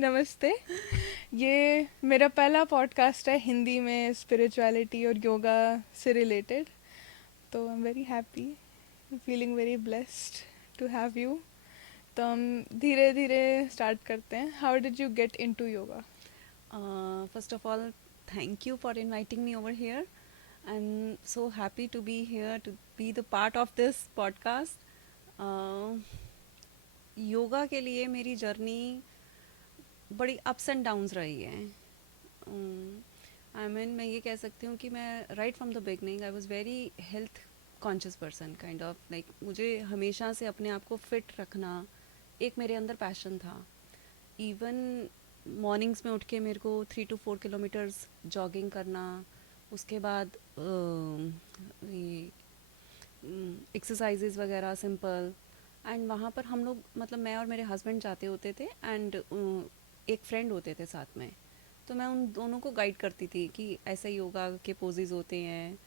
नमस्ते। ये मेरा पहला पॉडकास्ट है हिंदी में स्पिरिचुअलिटी और योगा से रिलेटेड, तो I am very happy, feeling very blessed to have you. तो हम धीरे धीरे स्टार्ट करते हैं। How did you get into yoga? First of all, thank you for inviting me over here. I'm so happy to be here to be the part of this podcast. Yoga के लिए मेरी journey बड़ी ups and downs रही है। I mean मैं ये कह सकती हूँ कि मैं right from the beginning I was very health conscious person, kind of like मुझे हमेशा से अपने आप को फिट रखना एक मेरे अंदर पैशन था। इवन मॉर्निंग्स में उठ के मेरे को 3 to 4 किलोमीटर्स जॉगिंग करना, उसके बाद एक्सरसाइजेज वगैरह सिंपल। एंड वहाँ पर हम लोग मतलब मैं और मेरे हस्बैंड जाते होते थे एंड एक फ्रेंड होते थे साथ में, तो मैं उन दोनों को गाइड करती थी कि ऐसे योगा के पोजेज होते हैं,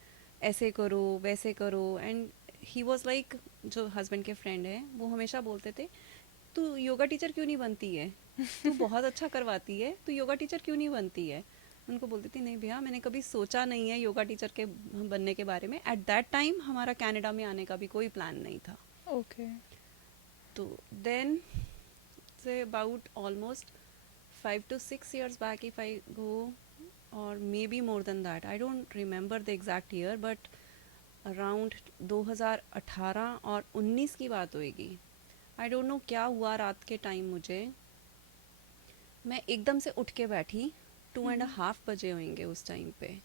ऐसे करो वैसे करो। एंड ही वॉज लाइक, जो हस्बैंड के फ्रेंड है वो हमेशा बोलते थे तू योगा टीचर क्यों नहीं बनती है, तू बहुत अच्छा करवाती है, तू योगा टीचर क्यों नहीं बनती है। उनको बोलती थी नहीं भैया, मैंने कभी सोचा नहीं है योगा टीचर के बनने के बारे में। एट दैट टाइम हमारा कनाडा में आने का भी कोई प्लान नहीं था। ओके। तो then say about almost 5 to 6 years back if I go, or maybe more than that, I don't remember the exact year, but around 2018 और 19 की बात होएगी। आई डोंट नो क्या हुआ रात के टाइम, मुझे मैं एकदम से उठ के बैठी। 2:30 बजे होंगे उस टाइम पे।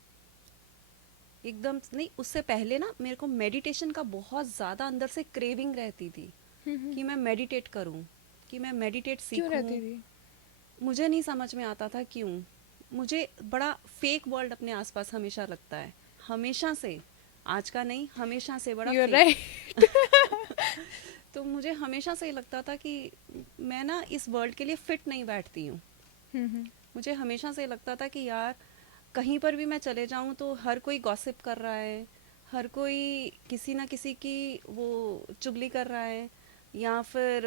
एकदम नहीं, उससे पहले ना मेरे को मेडिटेशन का बहुत ज़्यादा अंदर से क्रेविंग रहती थी कि मैं मेडिटेट करूं, कि मैं मेडिटेट क्यों सीखूं। रहती थी? मुझे नहीं समझ में आता था क्यों। मुझे बड़ा फेक वर्ल्ड अपने आसपास हमेशा लगता है, हमेशा से, आज का नहीं, हमेशा से बड़ा यू आर फेक। राइट। तो मुझे हमेशा से लगता था कि मैं ना इस वर्ल्ड के लिए फिट नहीं बैठती हूँ। मुझे हमेशा से लगता था कि यार कहीं पर भी मैं चले जाऊँ तो हर कोई गॉसिप कर रहा है, हर कोई किसी ना किसी की वो चुगली कर रहा है, या फिर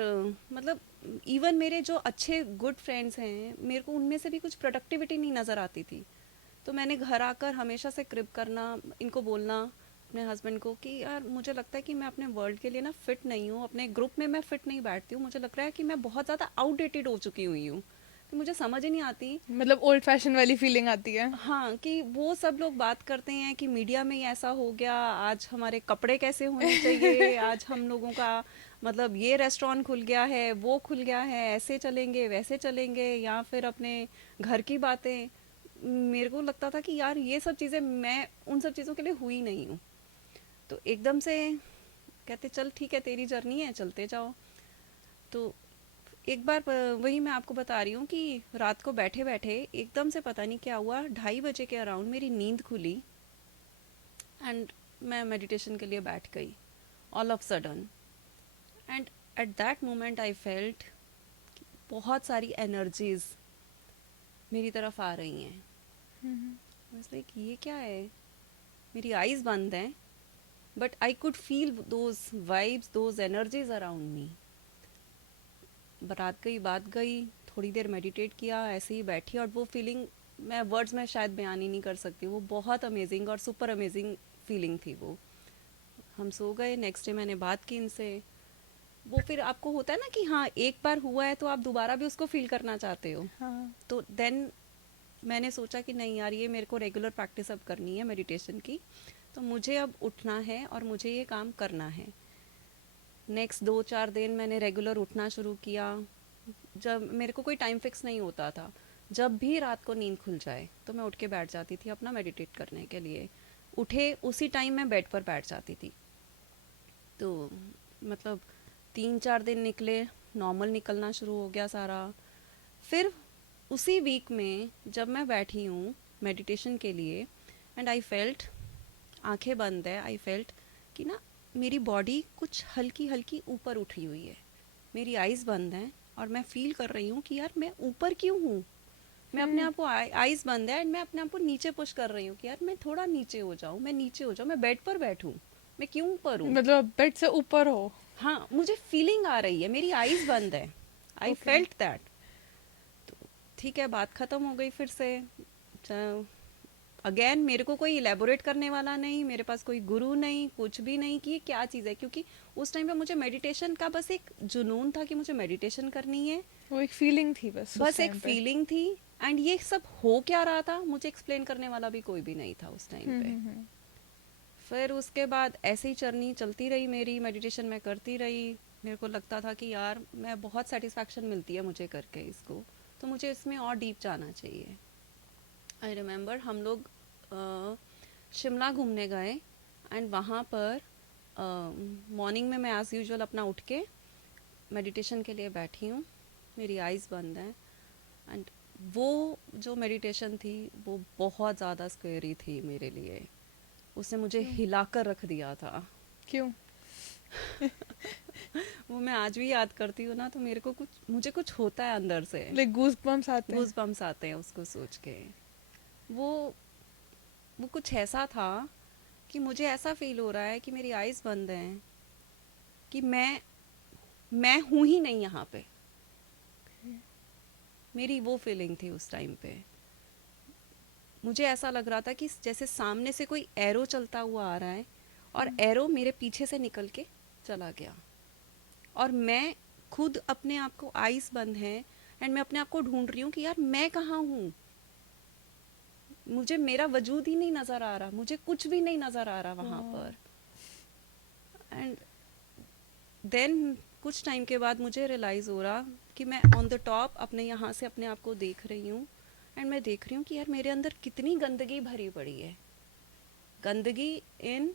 मतलब इवन मेरे जो अच्छे गुड फ्रेंड्स हैं मेरे को उनमें से भी कुछ प्रोडक्टिविटी नहीं नज़र आती थी। तो मैंने घर आकर हमेशा से क्रिप करना, इनको बोलना अपने हस्बैंड को कि यार मुझे लगता है कि मैं अपने वर्ल्ड के लिए ना फिट नहीं हूँ, अपने ग्रुप में मैं फिट नहीं बैठती हूँ, मुझे लग रहा है कि मैं बहुत ज़्यादा आउटडेटेड हो चुकी हुई हूँ। तो मुझे समझ ही नहीं आती। मतलब ओल्ड फैशन वाली फीलिंग आती है। हाँ, कि वो सब लोग बात करते हैं कि मीडिया में ही ऐसा हो गया, आज हमारे कपड़े कैसे होने चाहिए, आज हम लोगों का मतलब ये रेस्टोरेंट खुल गया है, वो खुल गया है, ऐसे चलेंगे वैसे चलेंगे, या फिर अपने घर की बातें। मेरे को लगता था कि यार ये सब चीज़ें, मैं उन सब चीज़ों के लिए हुई नहीं हूँ। तो एकदम से कहते चल ठीक है तेरी जर्नी है, चलते जाओ। तो एक बार वही मैं आपको बता रही हूँ कि रात को बैठे बैठे एकदम से पता नहीं क्या हुआ, 2:30 बजे के अराउंड मेरी नींद खुली एंड मैं मेडिटेशन के लिए बैठ गई all of sudden. And at that moment I felt बहुत सारी एनर्जीज मेरी तरफ आ रही हैं। लाइक ये क्या है, मेरी आईज बंद हैं but I could feel those vibes, those energies around me. बात गई बात गई, थोड़ी देर मेडिटेट किया, ऐसे ही बैठी, और वो फीलिंग मैं वर्ड्स में शायद बयान ही नहीं कर सकती। वो बहुत अमेजिंग और सुपर अमेजिंग फीलिंग थी वो। हम सो गए, नेक्स्ट डे मैंने बात की इनसे। वो फिर आपको होता है ना कि हाँ एक बार हुआ है तो आप दोबारा भी उसको फील करना चाहते हो। हाँ। तो देन मैंने सोचा कि नहीं यार, ये मेरे को रेगुलर प्रैक्टिस अब करनी है मेडिटेशन की, तो मुझे अब उठना है और मुझे ये काम करना है। नेक्स्ट 2-4 दिन मैंने रेगुलर उठना शुरू किया। जब मेरे को कोई टाइम फिक्स नहीं होता था, जब भी रात को नींद खुल जाए तो मैं उठ के बैठ जाती थी अपना मेडिटेट करने के लिए। उठे उसी टाइम मैं बेड पर बैठ जाती थी। तो मतलब 3-4 दिन निकले, नॉर्मल निकलना शुरू हो गया सारा। फिर उसी वीक में जब मैं बैठी हूँ मेडिटेशन के लिए एंड आई फेल्ट, आंखें बंद है, आई फेल्ट कि ना मेरी बॉडी कुछ हल्की हल्की ऊपर उठी हुई है, मेरी आइज़ बंद हैं और मैं फील कर रही हूँ कि यार मैं ऊपर क्यों हूँ। मैं अपने आप को, आइज़ बंद है एंड मैं अपने आप को नीचे पुश कर रही हूँ कि यार मैं थोड़ा नीचे हो जाऊँ, मैं नीचे हो जाऊँ, मैं बेड पर बैठूँ, मैं क्यों ऊपर हूँ। मतलब बेड से ऊपर हो? हाँ, मुझे फीलिंग आ रही है, मेरी आइज़ बंद है, आई ओके। Felt that. ठीक है, बात खत्म हो गई फिर से। अगेन मेरे को कोई इलेबोरेट करने वाला नहीं, मेरे पास कोई गुरु नहीं, कुछ भी नहीं कि ये क्या चीज़ है, क्योंकि उस टाइम पे मुझे मेडिटेशन का बस एक जुनून था कि मुझे मेडिटेशन करनी है, वो एक फीलिंग थी बस उस बस एक टाइम पे। फीलिंग थी। एंड ये सब हो क्या रहा था मुझे एक्सप्लेन करने वाला भी कोई भी नहीं था उस टाइम पे। हम्म। फिर उसके बाद ऐसे ही जर्नी चलती रही मेरी, मेडिटेशन मैं करती रही। मेरे को लगता था कि यार मैं बहुत सेटिस्फैक्शन मिलती है मुझे करके इसको, तो मुझे इसमें और डीप जाना चाहिए। आई रिमेंबर हम लोग शिमला घूमने गए, एंड वहाँ पर मॉर्निंग में मैं एज़ यूजुअल अपना उठ के मेडिटेशन के लिए बैठी हूँ, मेरी आइज़ बंद हैं। एंड वो जो मेडिटेशन थी वो बहुत ज़्यादा स्क्वेरी थी मेरे लिए, उसने मुझे हिलाकर रख दिया था। क्यों? वो मैं आज भी याद करती हूँ ना, तो मेरे को मुझे कुछ होता है अंदर से, लाइक गूज बम्स आते हैं। गूज बम्स आते हैं उसको सोच के। वो वो कुछ ऐसा था कि मुझे ऐसा फील हो रहा है कि मेरी आइज़ बंद हैं, कि मैं हूँ ही नहीं यहाँ पे। मेरी वो फीलिंग थी उस टाइम पे। मुझे ऐसा लग रहा था कि जैसे सामने से कोई एरो चलता हुआ आ रहा है, और एरो मेरे पीछे से निकल के चला गया, और मैं खुद अपने आप को, आइज़ बंद है, एंड मैं अपने आप को ढूंढ रही हूँ कि यार मैं कहाँ हूँ। मुझे मेरा वजूद ही नहीं नज़र आ रहा, मुझे कुछ भी नहीं नज़र आ रहा वहाँ पर। एंड देन कुछ टाइम के बाद मुझे रियलाइज़ हो रहा कि मैं ऑन द टॉप अपने यहाँ से अपने आप को देख रही हूँ, एंड मैं देख रही हूँ कि यार मेरे अंदर कितनी गंदगी भरी पड़ी है। गंदगी इन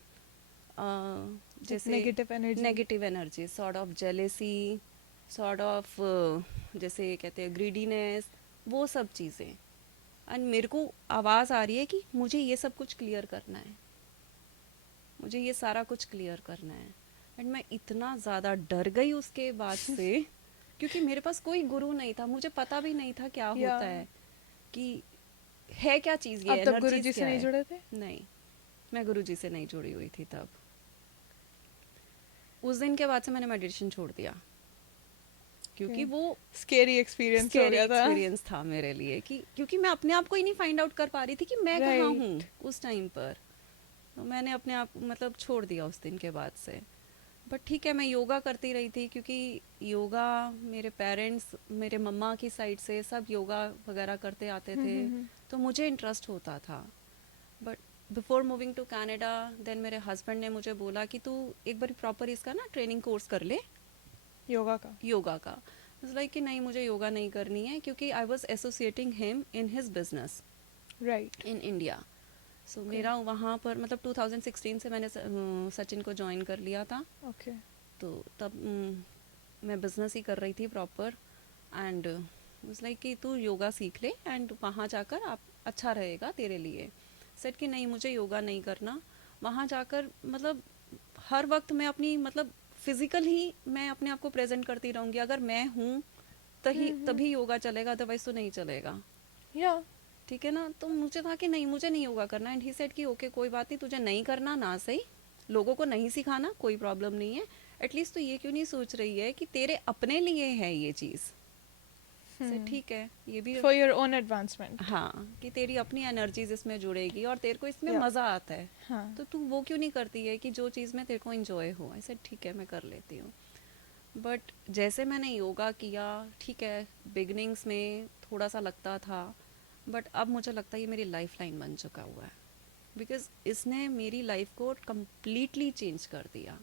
जैसे negative energy, sort of jealousy, sort of जैसे कहते हैं ग्रीडीनेस, वो सब चीज़ें। एंड मेरे को आवाज़ आ रही है कि मुझे ये सब कुछ क्लियर करना है, मुझे ये सारा कुछ क्लियर करना है। एंड मैं इतना ज़्यादा डर गई उसके बाद से क्योंकि मेरे पास कोई गुरु नहीं था, मुझे पता भी नहीं था क्या या होता है, कि है क्या चीज़, ये आप तब एनर्जीज गुरुजी से क्या नहीं है। जुड़े थे? नहीं, मैं गुरुजी से नहीं जुड़ी हुई थी तब। उस दिन के बाद से मैंने मेडिटेशन छोड़ दिया, क्योंकि वो स्केरी एक्सपीरियंस हो स्केरी गया था। एक्सपीरियंस था मेरे लिए, कि क्योंकि मैं अपने आप को ही नहीं फाइंड आउट कर पा रही थी कि मैं कहाँ हूँ उस टाइम पर। तो मैंने अपने आप मतलब छोड़ दिया उस दिन के बाद से। बट ठीक है, मैं योगा करती रही थी, क्योंकि योगा मेरे पेरेंट्स, मेरे मम्मा की साइड से सब योगा वगैरह करते आते थे, तो मुझे इंटरेस्ट होता था। But before moving to Canada, then मेरे हस्बैंड ने मुझे बोला कि तू एक बार प्रॉपर इसका ना ट्रेनिंग कोर्स कर ले योगा का। लाइक कि नहीं, मुझे योगा नहीं करनी है, क्योंकि I was associating him in his business right in India. So मेरा वहाँ पर मतलब 2016 से मैंने सचिन को ज्वाइन कर लिया था। ओके तो तब मैं बिज़नेस ही कर रही थी प्रॉपर, एंड उस लाइक कि तू योगा सीख ले एंड वहाँ जाकर आप अच्छा रहेगा तेरे लिए। सेट कि नहीं, मुझे योगा नहीं करना। वहाँ जाकर मतलब हर वक्त मैं अपनी मतलब फिजिकल ही मैं अपने आप को प्रेजेंट करती रहूँगी। अगर मैं हूँ तभी योगा चलेगा, अदरवाइज तो नहीं चलेगा। या ठीक है ना। तो मुझे था कि नहीं, मुझे नहीं योगा करना। एंड ही सेड कि ओके कोई बात नहीं, तुझे नहीं करना ना सही, लोगों को नहीं सिखाना, कोई प्रॉब्लम नहीं है। एटलीस्ट तो ये क्यों नहीं सोच रही है कि तेरे अपने लिए है ये चीज़। से ठीक है, ये भी फॉर योर ओन एडवांसमेंट। हाँ, कि तेरी अपनी एनर्जीज इसमें जुड़ेगी और तेरे को इसमें Yeah. मज़ा आता है। हाँ तो तू वो क्यों नहीं करती है कि जो चीज़ में तेरे को इंजॉय हो। ऐसे ठीक है, मैं कर लेती हूँ। बट जैसे मैंने योगा किया, ठीक है, बिगनिंग्स में थोड़ा सा लगता था, बट अब मुझे लगता है ये मेरी लाइफ लाइन बन चुका हुआ है, बिकॉज इसने मेरी लाइफ को कम्प्लीटली चेंज कर दिया।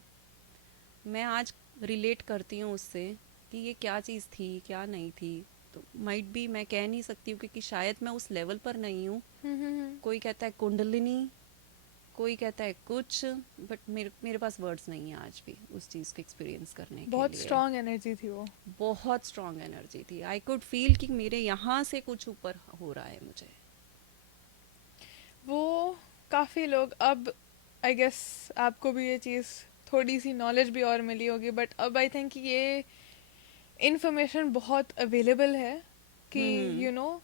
मैं आज रिलेट करती हूँ उससे कि ये क्या चीज़ थी क्या नहीं थी। तो माइट बी, मैं कह नहीं सकती हूँ क्योंकि शायद मैं उस लेवल पर नहीं हूँ। कोई कहता है कुंडलिनी, कोई कहता है कुछ, बट मेरे पास वर्ड्स नहीं है आज भी उस चीज़ को एक्सपीरियंस करने के लिए। बहुत स्ट्रॉन्ग एनर्जी थी वो। बहुत स्ट्रॉन्ग एनर्जी थी। आई कुड फील कि मेरे यहाँ से कुछ ऊपर हो रहा है मुझे। वो काफ़ी लोग अब, आई गेस आपको भी ये चीज़ थोड़ी सी नॉलेज भी और मिली होगी, बट अब आई थिंक ये इंफॉर्मेशन बहुत अवेलेबल है कि you know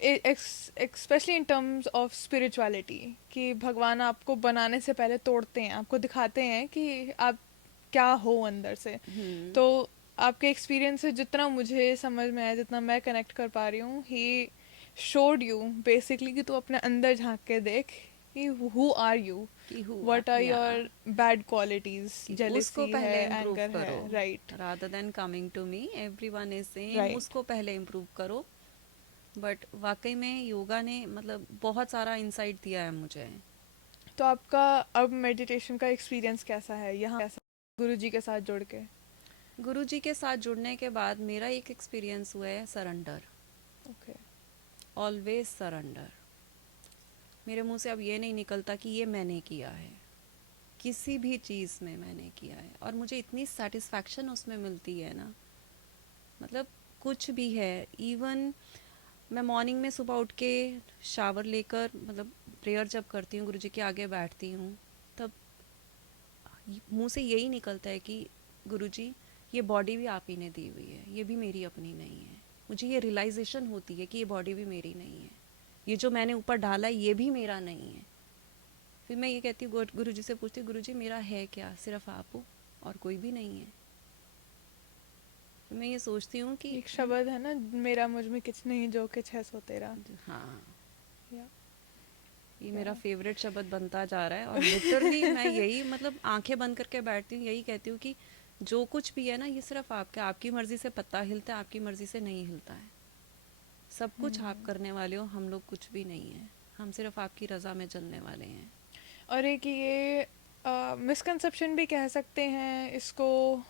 specially in terms of spirituality, कि भगवान आपको बनाने से पहले तोड़ते हैं, आपको दिखाते हैं कि आप क्या हो अंदर से। तो आपके एक्सपीरियंस से जितना मुझे समझ में आया, जितना मैं कनेक्ट कर पा रही हूँ, ही शोड यू बेसिकली कि तू अपने अंदर झांक के देख कि हु आर यू, कि हुआ व्हाट आर या योर बैड क्वालिटीज, कि उसको जेलेसी है, पहले इम्प्रूव एंगर करो, है, right rather than coming to me everyone is same, right. उसको पहले इम्प्रूव करो। बट वाकई में योगा ने मतलब बहुत सारा इंसाइट दिया है मुझे। तो आपका अब मेडिटेशन का एक्सपीरियंस कैसा है यहाँ, कैसा गुरु जी के साथ जुड़ के? गुरुजी के साथ जुड़ने के बाद मेरा एक एक्सपीरियंस हुआ है सरेंडर, ओके। Always surrender. मेरे मुंह से अब ये नहीं निकलता कि ये मैंने किया है, किसी भी चीज़ में मैंने किया है, और मुझे इतनी सेटिस्फैक्शन उसमें मिलती है ना, मतलब कुछ भी है। इवन मैं मॉर्निंग में सुबह उठ के शावर लेकर मतलब प्रेयर जब करती हूँ, गुरुजी के आगे बैठती हूँ, तब मुंह से यही निकलता है कि गुरुजी ये बॉडी भी आप ही ने दी हुई है, ये भी मेरी अपनी नहीं है। मुझे ये रियलाइजेशन होती है कि ये बॉडी भी मेरी नहीं है, ये जो मैंने ऊपर डाला है ये भी मेरा नहीं है। फिर मैं ये कहती हूँ, गुरुजी से पूछती हूँ, गुरुजी मेरा है क्या? सिर्फ आप हो और कोई भी नहीं है। फिर मैं ये सोचती हूँ कि एक शब्द है ना, मेरा मुझ में किछ नहीं जो किछ है सो तेरा। हाँ, या ये मेरा फेवरेट शब्द बनता जा रहा है। और लिटरली मैं यही मतलब आंखें बंद करके बैठती हूँ, यही कहती हूँ कि जो कुछ भी है ना, ये सिर्फ आपका, आपकी मर्जी से पत्ता हिलता है, आपकी मर्जी से नहीं हिलता है। सब कुछ आप करने वाले हो, हम लोग कुछ भी नहीं है, हम सिर्फ आपकी रजा में चलने वाले हैं। और एक ये मिसकंसेप्शन भी कह सकते हैं इसको,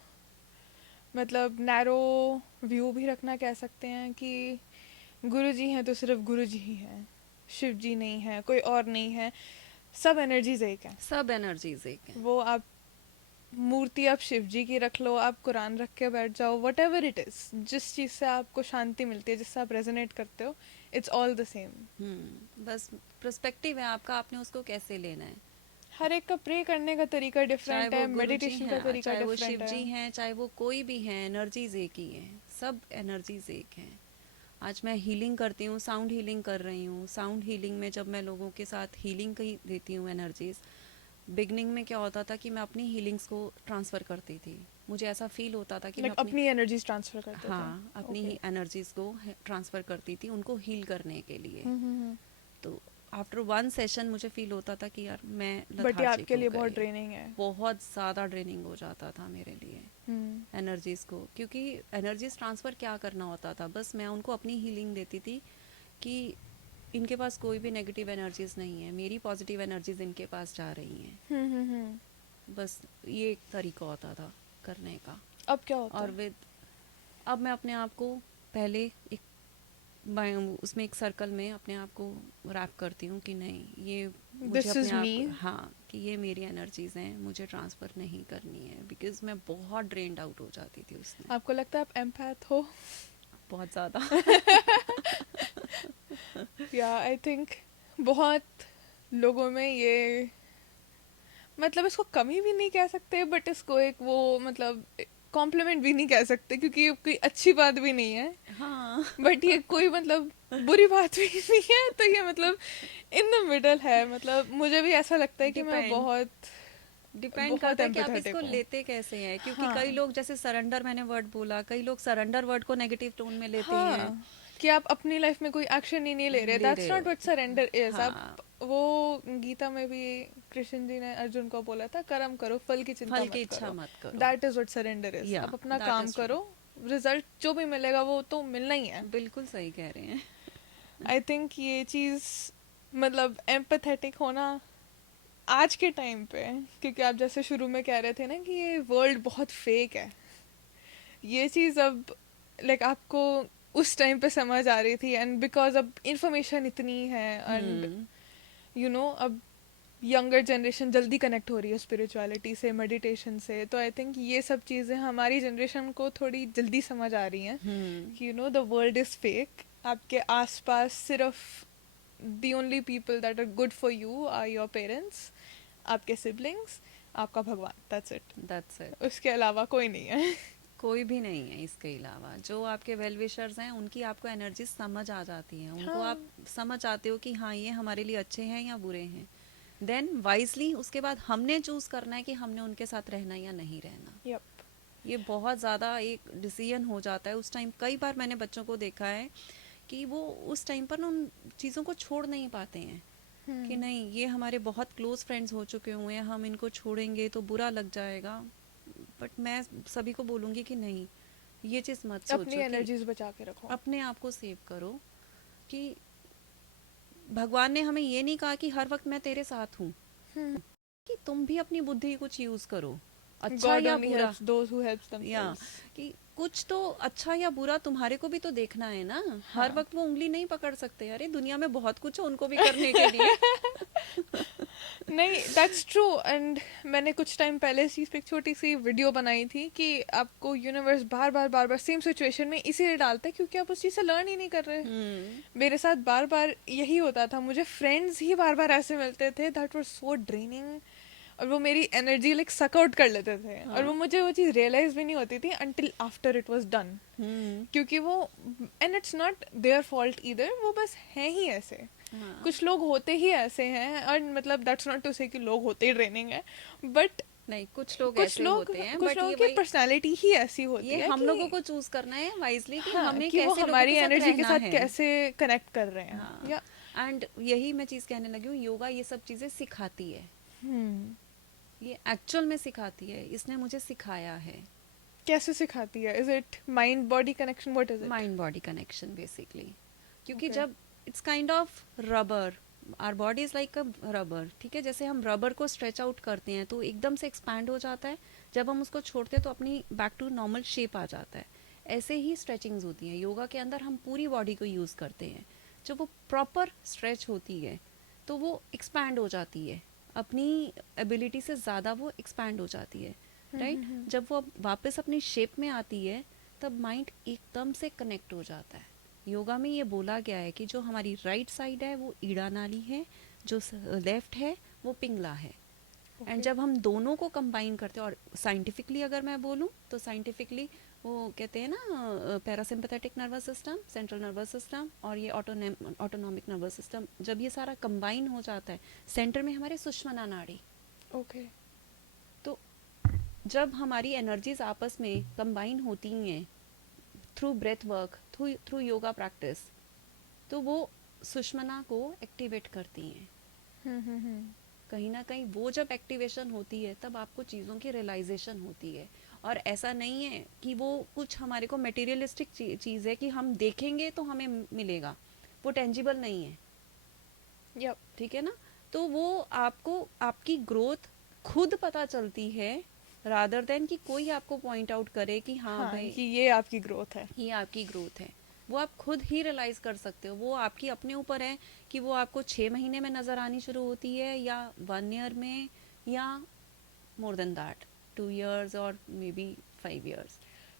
मतलब नैरो व्यू भी रखना कह सकते हैं कि गुरु जी हैं तो सिर्फ गुरु जी ही हैं, शिव जी नहीं है, कोई और नहीं है, सब एनर्जीज एक हैं। सब एनर्जीज एक हैं। वो आप मूर्ति आप शिव जी की रख लो, आप कुरान रख के बैठ जाओ, वट एवर इट इज़, जिस चीज़ से आपको शांति मिलती है, जिससे आप रेजोनेट करते हो, इट्स ऑल द सेम। बस पर्सपेक्टिव है आपका, आपने उसको कैसे लेना है। हर एक का प्रे करने का तरीका चाहे डिफरेंट वो है, गुरु जी मेडिटेशन का हैं, तरीका चाहे वो शिव डिफरेंट है। जी हैं, चाहे वो कोई भी हैं, एनर्जीज एक ही हैं, सब एनर्जीज एक हैं। आज मैं हीलिंग करती हूँ, साउंड हीलिंग कर रही हूँ। साउंड हीलिंग में जब मैं लोगों के साथ हीलिंग की देती हूँ एनर्जीज, बिगनिंग में क्या होता था कि मैं अपनी हीलिंग्स को ट्रांसफ़र करती थी। मुझे ऐसा फील होता था कि मैं लाइक अपनी, अपनी एनर्जीज ट्रांसफर करते थे। हाँ, अपनी ओके। ही एनर्जीज को ट्रांसफ़र करती थी उनको हील करने के लिए। तो आफ्टर वन सेशन मुझे फील होता था कि यार मैं बट ये लथार्जिक आपके हो लिए बहुत गई, ड्रेनिंग है। बहुत ज़्यादा ड्रेनिंग हो जाता था मेरे लिए हम्म। एनर्जीज़ को, क्योंकि एनर्जीज ट्रांसफ़र क्या करना होता था, बस मैं उनको अपनी हीलिंग देती थी कि इनके पास कोई भी नेगेटिव एनर्जीज नहीं है, मेरी पॉजिटिव एनर्जीज इनके पास जा रही हैं। बस ये एक तरीका होता था करने का। अब क्या होता और है? विद, अब मैं अपने आप को पहले एक उसमें एक सर्कल में अपने आप को रैप करती हूँ कि नहीं, ये मुझे दिस अपने इज मी। आप, हाँ, कि ये मेरी एनर्जीज हैं, मुझे ट्रांसफ़र नहीं करनी है, बिकॉज मैं बहुत ड्रेन्ड आउट हो जाती थी उसमें, आपको लगता है आप एम्पैथ हो? बहुत ज़्यादा। या आई थिंक बहुत लोगों में ये, मतलब इसको कमी भी नहीं कह सकते, बट इसको एक वो मतलब कॉम्प्लीमेंट भी नहीं कह सकते, क्योंकि ये कोई अच्छी बात भी नहीं है, हाँ। बट ये कोई मतलब बुरी बात भी नहीं है, तो ये मतलब इन द मिडल है। मतलब मुझे भी ऐसा लगता है कि मैं डिपेंड बहुत डिपेंड बहुत करता है कि आप इसको एम्पैथेटिक हूँ। लेते कैसे हैं, क्योंकि कई हाँ लोग, जैसे सरेंडर मैंने वर्ड बोला, कई लोग सरेंडर वर्ड को नेगेटिव टोन में लेते हैं। हाँ, कि आप अपनी लाइफ में कोई एक्शन ही नहीं ले रहे, ले दैट्स रहे नॉट हो, व्हाट सरेंडर इज। आप हाँ, वो गीता में भी कृष्ण जी ने अर्जुन को बोला था, कर्म करो, फल की चिंता फल की मत इच्छा करो, मत करो। That is what surrender is. या आप अपना दैट काम इज ट्रू, करो, रिजल्ट जो भी मिलेगा वो तो मिलना ही है। बिल्कुल सही कह रहे हैं। आई थिंक ये चीज़, मतलब एम्पैथेटिक होना आज के टाइम पे, क्योंकि आप जैसे शुरू में कह रहे थे ना कि ये वर्ल्ड बहुत फेक है, ये चीज़ अब लाइक आपको उस टाइम पे समझ आ रही थी, एंड बिकॉज अब इंफॉर्मेशन इतनी है, एंड हम्म, अब यंगर जनरेशन जल्दी कनेक्ट हो रही है स्पिरिचुअलिटी से, मेडिटेशन से, तो आई थिंक ये सब चीज़ें हमारी जनरेशन को थोड़ी जल्दी समझ आ रही हैं हम्म, कि द वर्ल्ड इज़ फेक। आपके आसपास सिर्फ the only people that are good for you are your parents, आपके siblings, आपका भगवान, that's it। That's it. उसके अलावा कोई नहीं है। कोई भी नहीं है इसके अलावा। जो आपके वेल विशर्स हैं उनकी आपको एनर्जी समझ आ जाती है, उनको हाँ। आप समझ आते हो कि हाँ, ये हमारे लिए अच्छे हैं या बुरे हैं। देन वाइजली उसके बाद हमने चूज करना है कि हमने उनके साथ रहना या नहीं रहना। यप। ये बहुत ज़्यादा एक डिसीजन हो जाता है उस टाइम। कई बार मैंने बच्चों को देखा है कि वो उस टाइम पर ना उन चीज़ों को छोड़ नहीं पाते हैं कि नहीं, ये हमारे बहुत क्लोज फ्रेंड्स हो चुके हुए हैं, हम इनको छोड़ेंगे तो बुरा लग जाएगा। बट मैं सभी को बोलूँगी कि नहीं, ये चीज़ मत अपनी सोचो कि एनर्जीज बचा के रखो। अपने आप को सेव करो, कि भगवान ने हमें ये नहीं कहा कि हर वक्त मैं तेरे साथ हूँ, कि तुम भी अपनी बुद्धि कुछ यूज़ करो, अच्छा गॉड या ओनली बुरा। हेल्प्स दोज हु हेल्प्स या देमसेल्व्स। कि कुछ तो अच्छा या बुरा तुम्हारे को भी तो देखना है ना, हर हाँ। वक्त वो उंगली नहीं पकड़ सकते। अरे दुनिया में बहुत कुछ है उनको भी करने के लिए। नहीं, दैट्स ट्रू। एंड मैंने कुछ टाइम पहले इस चीज़ पे एक छोटी सी वीडियो बनाई थी कि आपको यूनिवर्स बार बार सेम सिचुएशन में इसीलिए डालता है क्योंकि आप उस चीज़ से लर्न ही नहीं कर रहे। मेरे साथ बार बार यही होता था, मुझे फ्रेंड्स ही बार बार ऐसे मिलते थे दैट वाज सो ड्रेनिंग, और वो मेरी एनर्जी लाइक सक आउट कर लेते थे, और वो हाँ। मुझे वो चीज़ रियलाइज भी नहीं होती थी until after it was done. Hmm. क्योंकि वो, and it's not their fault either, वो बस हैं ही ऐसे। हाँ। कुछ लोग होते ही ऐसे हैं, और मतलब दैट्स नॉट टू से कि लोग होते ही ट्रेनिंग है, बट नहीं, कुछ लोग ऐसे होते हैं, कुछ बट लोगों ये की वही, पर्सनालिटी ही ऐसी होती ये है हम कि लोगों को चूज करना है वाइजली कि हाँ, हमें कि वो कैसे लोगों हमारी के साथ एनर्जी के रहना साथ है। कैसे कनेक्ट कर रहे हैं। हाँ। या एंड यही मैं चीज कहने लगी हूँ, योगा ये सब चीजें सिखाती है, हम्म, ये एक्चुअल में सिखाती है, इसने मुझे सिखाया है। कैसे सिखाती है? Is it mind body connection, what is it? Mind body connection basically, क्योंकि ओके। जब it's kind of rubber, our body is like a rubber, ठीक है, जैसे हम रबर को स्ट्रेच आउट करते हैं तो एकदम से एक्सपैंड हो जाता है, जब हम उसको छोड़ते हैं तो अपनी बैक टू नॉर्मल शेप आ जाता है। ऐसे ही स्ट्रेचिंग्स होती हैं योगा के अंदर, हम पूरी बॉडी को यूज़ करते हैं। जब वो प्रॉपर स्ट्रेच होती है तो वो एक्सपैंड हो जाती है, अपनी एबिलिटी से ज़्यादा वो एक्सपैंड हो जाती है, राइट। जब वो वापस अपनी शेप में आती है तब माइंड एकदम से कनेक्ट हो जाता है। योगा में ये बोला गया है कि जो हमारी राइट साइड है वो ईड़ा नाली है, जो लेफ्ट है वो पिंगला है। एंड जब हम दोनों को कंबाइन करते हैं, और साइंटिफिकली अगर मैं बोलूँ तो साइंटिफिकली वो कहते हैं ना, parasympathetic nervous system, central nervous system और ये ऑटोनॉमिक नर्वस सिस्टम, जब ये सारा कंबाइन हो जाता है सेंटर में हमारे सुषुम्ना नाड़ी। ओके। तो जब हमारी एनर्जीज आपस में कंबाइन होती हैं through breath work, through yoga practice, तो वो सुषुम्ना को एक्टिवेट करती हैं। कहीं ना कहीं वो जब एक्टिवेशन होती है तब आपको चीज़ों की रियलाइजेशन होती है। और ऐसा नहीं है कि वो कुछ हमारे को मटेरियलिस्टिक चीज़ है कि हम देखेंगे तो हमें मिलेगा, वो टेंजिबल नहीं है, यप। ठीक है ना। तो वो आपको आपकी ग्रोथ खुद पता चलती है, रादर देन कि कोई आपको पॉइंट आउट करे कि हाँ हाँ, भाई कि ये आपकी ग्रोथ है। ये आपकी ग्रोथ है। वो आप खुद ही रियलाइज कर सकते हो, वो आपकी अपने ऊपर है कि वो आपको 6 महीने में नजर आनी शुरू होती है या 1 ईयर में या मोर देन दैट 2 years और may be 5 years,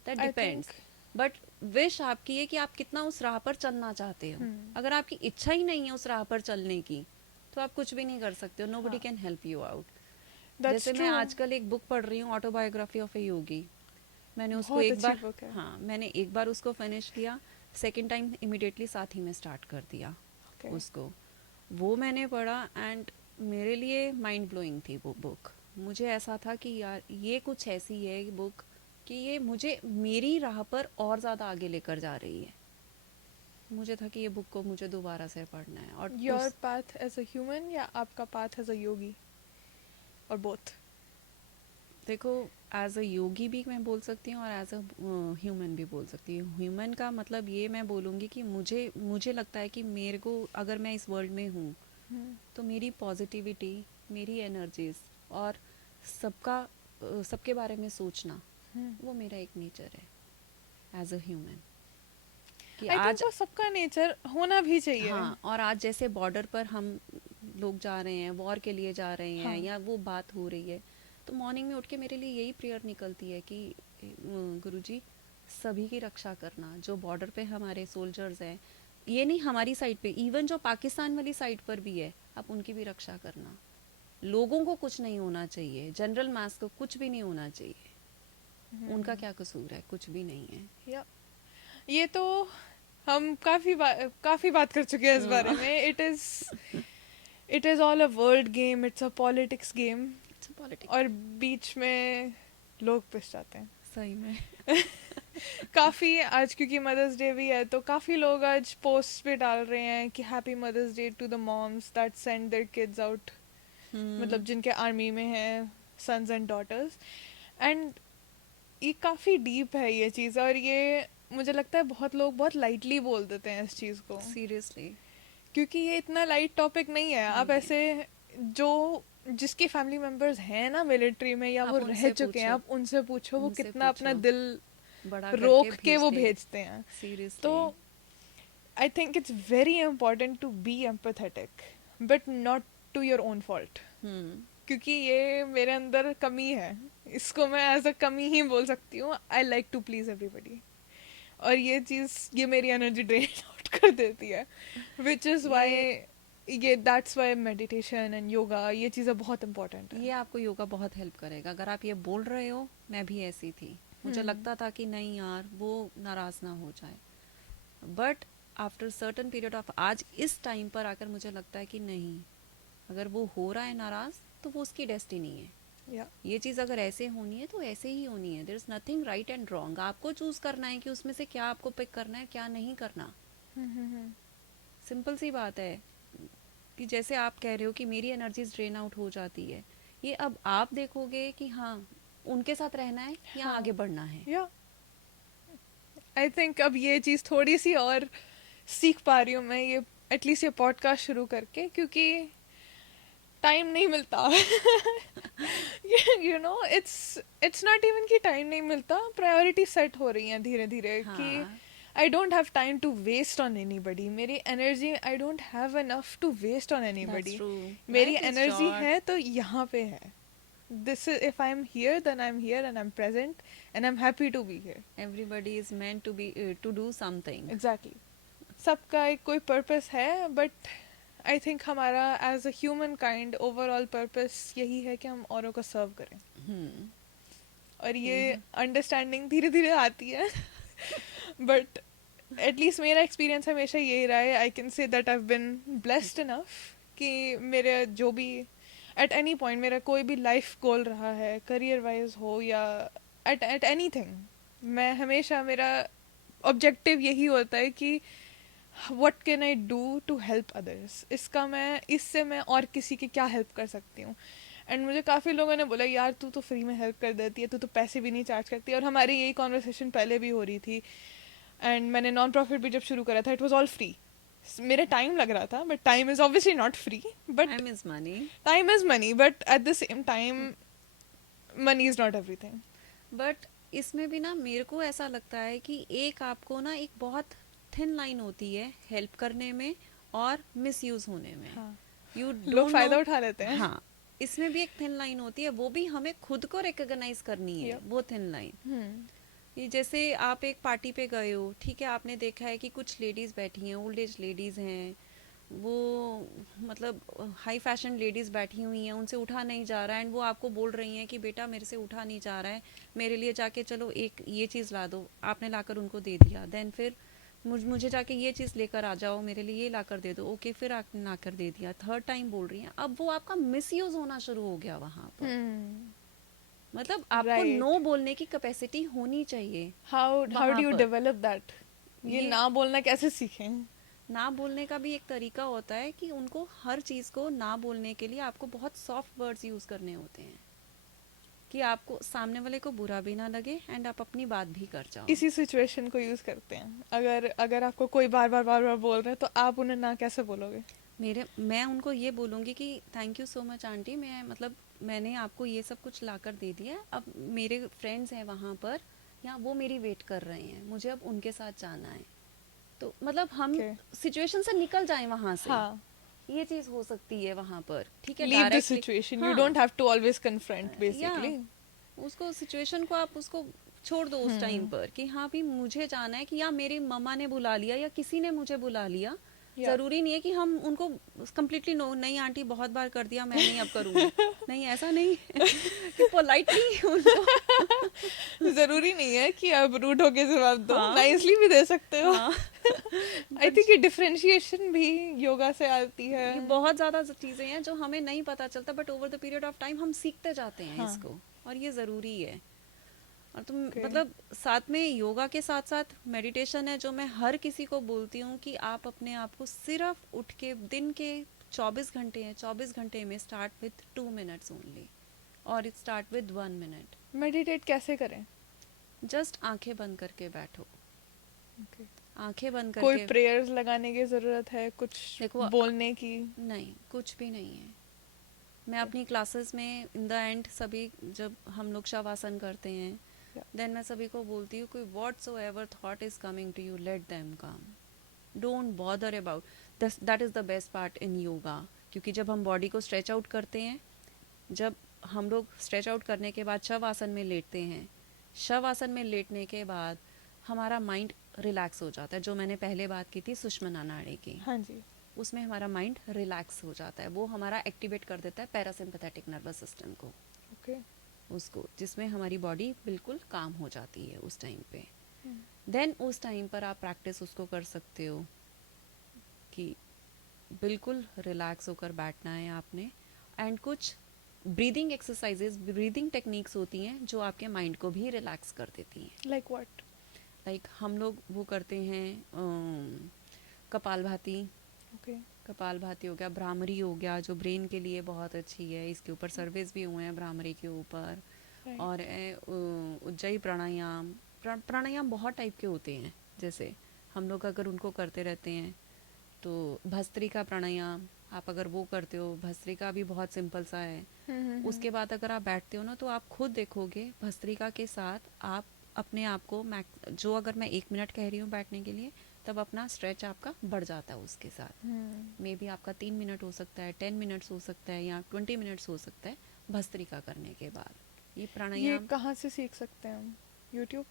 that I think depends. But wish आपकी है कि आप कितना उस राह पर चलना चाहते हो। अगर आपकी इच्छा ही नहीं है उस राह पर चलने की तो आप कुछ भी नहीं कर सकते हो, nobody can help you out. That's जैसे मैं ट्रू। आजकल एक बुक पढ़ रही हूँ, ऑटोबायोग्राफी ऑफ ए योगी। मैंने उसको बहुत एक अच्छी बार, बुक है। हाँ मैंने एक बार उसको फिनिश किया, सेकंड टाइम इमिडिएटली साथ ही में स्टार्ट कर दिया ओके। उसको। वो मैंने पढ़ा एंड मेरे लिए माइंड ब्लोइंग थी वो बुक। मुझे ऐसा था कि यार ये कुछ ऐसी है बुक कि ये मुझे मेरी राह पर और ज़्यादा आगे लेकर जा रही है। मुझे था कि ये बुक को मुझे दोबारा से पढ़ना है। और your path as a human या आपका पाथ एज अ योगी, और बोथ? देखो, एज अ योगी भी मैं बोल सकती हूँ और एज अ ह्यूमन भी बोल सकती हूँ। ह्यूमन का मतलब ये मैं बोलूँगी कि मुझे मुझे लगता है कि मेरे को, अगर मैं इस वर्ल्ड में हूँ तो मेरी पॉजिटिविटी, मेरी एनर्जीज और सबका सबके बारे में सोचना, वो मेरा एक नेचर है एज अ ह्यूमन। कि आई थिंक आज, वो सबका नेचर होना भी चाहिए। हाँ, और आज जैसे बॉर्डर पर हम लोग जा रहे हैं, वॉर के लिए जा रहे हैं, हाँ। या वो बात हो रही है, तो मॉर्निंग में उठ के मेरे लिए यही प्रेयर निकलती है कि गुरुजी सभी की रक्षा करना, जो बॉर्डर पे हमारे सोल्जर्स हैं, ये नहीं हमारी साइड पे, इवन जो पाकिस्तान वाली साइड पर भी है, आप उनकी भी रक्षा करना। लोगों को कुछ नहीं होना चाहिए, जनरल मास को कुछ भी नहीं होना चाहिए। उनका क्या कसूर है? कुछ भी नहीं है। या ये तो हम काफी बात कर चुके हैं इस बारे में। It is all a world game, it's a politics game, politics. और बीच में लोग पिस जाते हैं। सही में। काफ़ी आज क्योंकि मदर्स डे भी है तो काफ़ी लोग आज पोस्ट भी डाल रहे हैं कि happy mother's day to the moms that send their kids out, मतलब जिनके आर्मी में हैं सन्स एंड डॉटर्स। एंड ये काफ़ी डीप है ये चीज़, और ये मुझे लगता है बहुत लोग बहुत लाइटली बोल देते हैं इस चीज़ को, सीरियसली क्योंकि ये इतना लाइट टॉपिक नहीं है। आप नहीं है। ऐसे जो जिसके फैमिली मेंबर्स हैं ना मिलिट्री में या वो आप रह उनसे चुके हैं, पूछो, आप उनसे पूछो वो उनसे कितना अपना पूछो, दिल बड़ा करके रोक के वो भेजते हैं। भेजते हैं। तो सीरियसली। I think it's very important to be empathetic but not to your own fault, क्योंकि ये मेरे अंदर कमी है, इसको मैं एज अ कमी ही बोल सकती हूँ। I like to please everybody, और ये चीज़ ये मेरी एनर्जी ड्रेन आउट कर देती है, विच इज़ वाई ये ये that's why meditation and yoga ये चीज़ें बहुत इंपॉर्टेंट ये है। आपको योगा बहुत हेल्प करेगा अगर आप ये बोल रहे हो। मैं भी ऐसी थी, मुझे लगता था कि नहीं यार वो नाराज ना हो जाए, but after certain period of, आज इस टाइम पर आकर मुझे लगता है कि नहीं, अगर वो हो रहा है नाराज तो वो उसकी डेस्टिनी है। या ये चीज़ अगर ऐसे होनी है तो ऐसे ही होनी है। There is nothing right and wrong. आपको चूज करना है कि उसमें से क्या आपको पिक करना है, क्या नहीं करना। सिंपल सी बात है कि जैसे आप कह रहे हो कि मेरी एनर्जीज ड्रेन आउट हो जाती है, ये अब आप देखोगे कि हाँ उनके साथ रहना है या हाँ आगे बढ़ना है। या आई थिंक अब ये चीज़ थोड़ी सी और सीख पा रही हूँ मैं ये एटलीस्ट ये पॉडकास्ट शुरू करके, क्योंकि टाइम नहीं मिलता। You know it's not even कि टाइम नहीं मिलता, प्रायोरिटी सेट हो रही हैं धीरे धीरे कि हाँ, I don't have time to waste on anybody. मेरी energy I don't have enough to waste on that's anybody. True. मेरी लाइफ इज एनर्जी शॉर्ट। है तो यहाँ पे है। This is if I am here then I am here and I am present and I am happy to be here. Everybody is meant to be to do something. Exactly, सबका एक कोई purpose है, but I think हमारा as a human kind overall purpose यही है कि हम औरों को सर्व करें, और ये ये है। अंडरस्टैंडिंग धीरे धीरे आती है। बट एटलीस्ट मेरा एक्सपीरियंस हमेशा यही रहा है, I can say that I have been blessed enough कि मेरे जो भी एट एनी पॉइंट मेरा कोई भी लाइफ गोल रहा है, करियर वाइज हो या एट एट एनीथिंग, मैं हमेशा मेरा ऑब्जेक्टिव यही होता है कि what can I do to help others. इससे मैं और किसी की क्या हेल्प कर सकती हूँ। एंड मुझे काफ़ी लोगों ने बोला यार तू तो फ्री में हेल्प कर देती है, तू तो पैसे भी नहीं चार्ज करती, और हमारी यही कॉन्वर्सेशन पहले भी हो रही थी। एंड मैंने नॉन प्रॉफिट भी जब शुरू करा था इट वॉज ऑल फ्री। मेरा टाइम लग रहा था, but time is obviously not free, but time is money. Time is money, but at the same time money is not everything. But इसमें भी ना मेरे को ऐसा लगता है कि एक आपको ना एक बहुत थिन लाइन होती है हेल्प करने में और मिसयूज होने में। हाँ, यू लोग डोंट नो। फ़ायदा उठा लेते हैं। हाँ, इसमें भी एक थिन लाइन होती है, वो भी हमें खुद को रिकॉग्नाइज करनी है। Yep. वो थिन लाइन, ये जैसे आप एक पार्टी पे गए हो, ठीक है, आपने देखा है कि कुछ लेडीज बैठी हैं, ओल्ड एज लेडीज हैं, वो मतलब हाई फैशन लेडीज बैठी हुई हैं, उनसे उठा नहीं जा रहा है, एंड वो आपको बोल रही हैं कि बेटा मेरे से उठा नहीं जा रहा है, मेरे लिए जाके चलो एक ये चीज़ ला दो। आपने लाकर उनको दे दिया, देन फिर मुझे जाके ये चीज़ लेकर आ जाओ, मेरे लिए ये लाकर दे दो। ओके, फिर आपने लाकर दे दिया, थर्ड टाइम बोल रही हैं, अब वो आपका मिसयूज होना शुरू हो गया वहाँ पर। मतलब आपको राइट, नो बोलने की कैपेसिटी होनी चाहिए हाउ डू वहाँ यू पर। Develop that? ये ना बोलना कैसे सीखें? ना बोलने का भी एक तरीका होता है कि उनको हर चीज़ को ना बोलने के लिए आपको बहुत सॉफ्ट वर्ड्स यूज़ करने होते हैं कि आपको सामने वाले को बुरा भी ना लगे एंड आप अपनी बात भी कर जाओ। इसी सिचुएशन को यूज करते हैं। अगर अगर आपको कोई बार बार बोल रहे हैं तो आप उन्हें ना कैसे बोलोगे? मैं उनको ये बोलूँगी कि thank you so much aunty, मैं मतलब मैंने आपको ये सब कुछ लाकर दे दिया है, अब मेरे फ्रेंड्स हैं वहाँ पर, या वो मेरी वेट कर रहे हैं, मुझे अब उनके साथ जाना है। तो मतलब हम Okay. सिचुएशन से निकल जाएं वहाँ से। हाँ, ये चीज़ हो सकती है वहाँ पर, ठीक है, leave the directly. Situation, you हाँ, don't have to always confront या बेसिकली। उसको सिचुएशन को आप उसको छोड़ दो उस टाइम पर कि हाँ भी मुझे जाना है, कि या मेरी मम्मा ने बुला लिया या किसी ने मुझे बुला लिया। या जरूरी नहीं है कि हम उनको कंप्लीटली नो, नहीं आंटी बहुत बार कर दिया, मैं नहीं अब करूंगी। नहीं, ऐसा नहीं कि पोलाइटली उनको जरूरी नहीं है कि आप रूड होके जवाब दो, हाँ, नाइसली भी दे सकते हो। हाँ। आई थिंक ये डिफरेंशिएशन भी योगा से आती है। ये बहुत ज्यादा चीजें हैं जो हमें नहीं पता चलता, but over the period of time हम सीखते जाते हैं हाँ, इसको, और ये जरूरी है। और तुम Okay. मतलब साथ में योगा के साथ साथ मेडिटेशन है, जो मैं हर किसी को बोलती हूँ कि आप अपने आप को सिर्फ उठ के दिन के 24 घंटे हैं, 24 घंटे में स्टार्ट विथ 2 मिनट्स ओनली, और स्टार्ट विद 1 मिनट। मेडिटेट कैसे करें? जस्ट आंखें बंद करके बैठो, Okay. आंखें बंद कोई करके। प्रेयर्स लगाने की जरूरत है, कुछ देखो बोलने की? नहीं, कुछ भी नहीं है। मैं अपनी क्लासेस में इन द एंड सभी, जब हम लोग शवासन करते हैं, Yeah. देन मैं सभी को बोलती हूँ, कोई whatsoever thought is coming to you, let them come, don't bother about. That is the best part in yoga, क्योंकि जब हम बॉडी को स्ट्रेच आउट करते हैं, जब हम लोग स्ट्रेच आउट करने के बाद शव आसन में लेटते हैं, शव आसन में लेटने के बाद हमारा माइंड रिलैक्स हो जाता है। जो मैंने पहले बात की थी सुषुम्ना नाड़ी की, हाँ जी. उसमें हमारा माइंड रिलैक्स हो जाता है। वो हमारा एक्टिवेट कर देता है पैरासिम्पैथेटिक नर्वस सिस्टम को, Okay. उसको, जिसमें हमारी बॉडी बिल्कुल काम हो जाती है उस टाइम पे। Hmm. देन उस टाइम पर आप प्रैक्टिस उसको कर सकते हो कि बिल्कुल रिलैक्स होकर बैठना है आपने, एंड कुछ ब्रीदिंग एक्सरसाइजेस, ब्रीदिंग टेक्निक्स होती हैं जो आपके माइंड को भी रिलैक्स कर देती हैं। Like what? लाइक हम लोग वो करते हैं कपालभाति। Okay. कपालभाति हो गया, भ्रामरी हो गया, जो ब्रेन के लिए बहुत अच्छी है। इसके ऊपर सर्वेस भी हुए हैं भ्रामरी के ऊपर। Right. और उज्जयी प्राणायाम। प्राणायाम बहुत टाइप के होते हैं, जैसे हम लोग अगर उनको करते रहते हैं तो भस्त्रिका प्राणायाम, आप अगर वो करते हो, भस्त्रिका भी बहुत सिंपल सा है। उसके बाद अगर आप बैठते हो ना, तो आप खुद देखोगे भस्त्रिका के साथ आप अपने आप को जो अगर मैं 1 मिनट कह रही हूँ बैठने के लिए, तब अपना स्ट्रेच आपका बढ़ जाता है उसके साथ। मे बी आपका 3 मिनट हो सकता है, 10 मिनट्स हो सकता है, या 20 मिनट्स हो सकता है भस्त्रिका करने के बाद। ये ये प्राणायाम कहाँ से सीख सकते हैं हम? YouTube?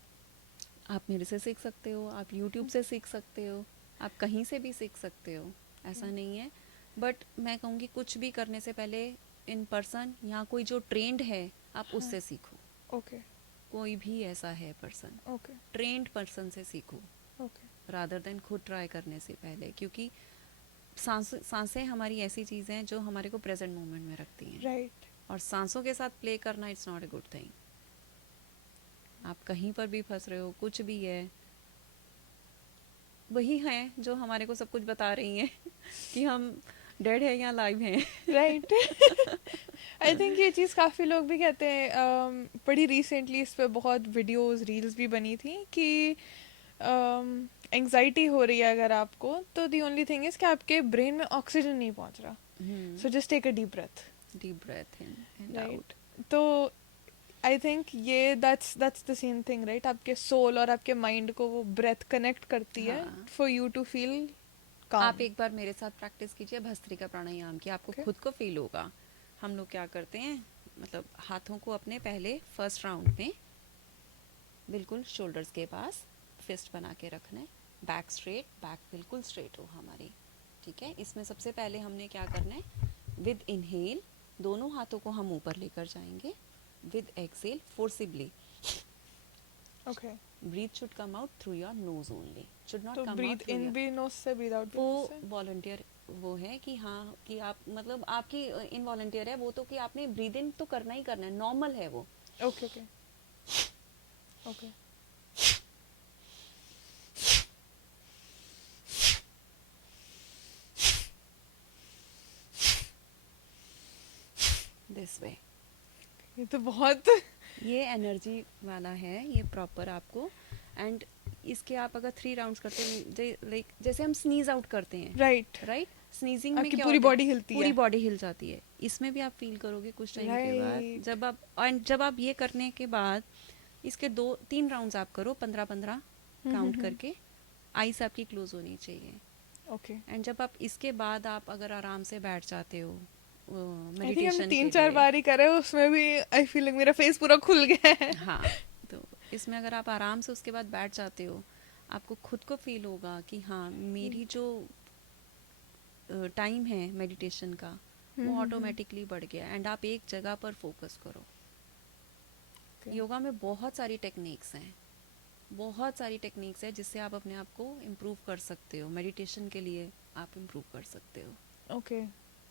आप मेरे से सीख सकते हो, आप YouTube से सीख सकते हो, आप कहीं से भी सीख सकते हो, ऐसा नहीं है। बट मैं कहूँगी कुछ भी करने से पहले इन पर्सन या कोई जो ट्रेंड है, आप उससे सीखो। Okay. कोई भी ऐसा है पर्सन, Okay. ट्रेंड पर्सन से सीखो, Okay. रादर देन खुद ट्राई करने से पहले। क्योंकि सांसें हमारी ऐसी चीज़ हैं जो हमारे को प्रेजेंट मोमेंट में रखती हैं। Right. और सांसों के साथ प्ले करना it's not a good thing. आप कहीं पर भी फंस रहे हो, कुछ भी है, वही हैं जो हमारे को सब कुछ बता रही हैं कि हम डेड है या लाइव हैं। राइट। आई थिंक ये चीज़ काफ़ी लोग भी कहते हैं। बड़ी रिसेंटली इस पे बहुत वीडियोस रील्स भी बनी थी कि एंग्जाइटी हो रही है अगर आपको, तो दी ओनली थिंग इज़ कि आपके ब्रेन में ऑक्सीजन नहीं पहुंच रहा, so just take a deep breath. Deep breath in and out. Right. तो आई थिंक ये that's the same thing, right? आपके सोल और आपके माइंड को वो ब्रेथ कनेक्ट करती है हाँ। फॉर यू टू फील आप काम. एक बार मेरे साथ प्रैक्टिस कीजिए भस्त्रिका प्राणायाम की, आपको Okay. खुद को फील होगा। हम लोग क्या करते हैं, मतलब हाथों को अपने पहले फर्स्ट राउंड में बिल्कुल शोल्डर्स के पास फिस्ट बना के रखना है, बैक स्ट्रेट, बैक बिल्कुल स्ट्रेट हो हमारी, ठीक है। इसमें सबसे पहले हमने क्या करना है, विद इनहेल दोनों हाथों को हम ऊपर लेकर जाएंगे, with exhale forcibly okay. Breath should come out through your nose only, should not to come out breath through in your. भी नोज से, ब्रीथ आउट भी वो नोज से? वॉलंटियर वो है कि हाँ, कि आप मतलब आपकी इनवॉलंटियर है वो, तो कि आपने ब्रीद इन तो करना ही करना है, नॉर्मल है वो। Okay. Okay. Okay. This way, ये तो बहुत ये एनर्जी वाला है, ये प्रॉपर आपको। एंड इसके आप अगर 3 राउंड्स करते हैं, लाइक जैसे हम स्नीज आउट करते हैं, राइट. राइट, स्नीजिंग में आपकी क्या पूरी होता है, बॉडी हिलती पूरी है. बॉडी हिल जाती है। इसमें भी आप फील करोगे कुछ टाइम के बाद, Right. जब आप ये करने के बाद इसके 2-3 राउंड्स आप करो, 15-15 काउंट करके, आईज आपकी क्लोज होनी चाहिए। ओके. एंड जब आप इसके बाद आप अगर आराम से बैठ जाते हो आई थिंक हम मेडिटेशन 3-4 बार ही करे, उसमें भी आई फील लाइक मेरा फेस पूरा खुल गया है. हाँ, तो इसमें अगर आप आराम से उसके बाद बैठ जाते हो, आपको खुद को फील होगा कि हाँ, मेरी जो टाइम है मेडिटेशन का वो ऑटोमेटिकली बढ़ गया। एंड आप एक जगह पर फोकस करो। योगा में बहुत सारी टेक्निक्स हैं, बहुत सारी टेक्निक्स है जिससे आप अपने आप को इम्प्रूव कर सकते हो। मेडिटेशन के लिए आप इम्प्रूव कर सकते हो, ओके.